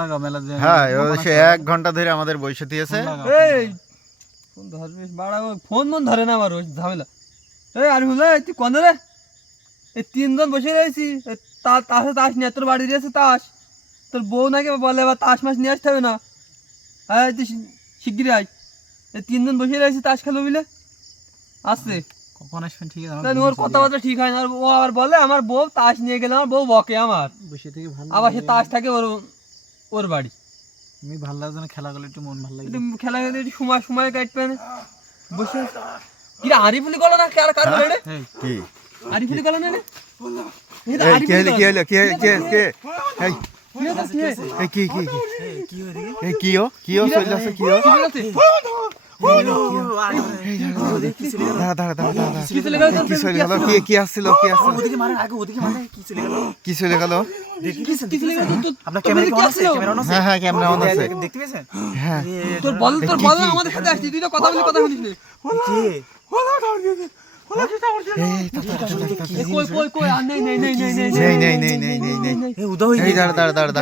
লাগা মেলা যে হ্যাঁ সে 1 ঘন্টা ধরে আমাদের বসে দিয়েছে। এই ফোন ধরবি বাড়া ফোন মন ধরে না আমার ওই ঝামেলা। এই আর হলো তুই কোন রে? এই তিনজন বসে রয়েছি তাস নিয়ে তোর বাড়ি দিয়েছে তাস, তোর বউ নাকি বলে এবার তাস মাস নিয়ে আসতে হবে না। হ্যাঁ তুই শিগগিরি আয়। এই তিনজন বসে রয়েছি তাস খেলো মিলে আসছে। কখন আসবেন ঠিক আছে না ওর কথাবার্তা ঠিক হয় না, আর ও আবার বলে আমার বউ তাস নিয়ে গেলে আমার বউ বকে আমার, বসে থেকে ভালো আবার সে তাস থাকে ওর বাড়ি। আমি ভালো লাগছে না, খেলা করলে একটু মন ভালো লাগে। একটু খেলা খেলে একটু সময় কাটবে না বসে। কি রে আরিফুলি গেল না কার বলে রে? এই কি আরিফুলি গেল না রে? এই তো এই আরিফুলি গেল। কি হলো এই কি হচ্ছে? এই কি কি হয়ে গেল? এই কি ও চলে আসে কি ও কি হচ্ছে? দাঁড়া কি চলে গেল তোর? কি চলে গেল কি আসছিল ওদিকে মারে আগে, ওদিকে মারে, কি চলে গেল? কি চলে গেল কি চলে গেল তোর? আপনার তোর ক্যামেরা কি অন আছে? ছিল? ক্যামেরা অন আছে? হ্যাঁ ক্যামেরা অন আছে দেখতে পেয়েছেন? হ্যাঁ তোর বল আমাদের সাথে আসছিস, তুই তো কথা শুনিস নি। কে? কই আর নেই নেই এই উদয় হয়ে দাঁড়া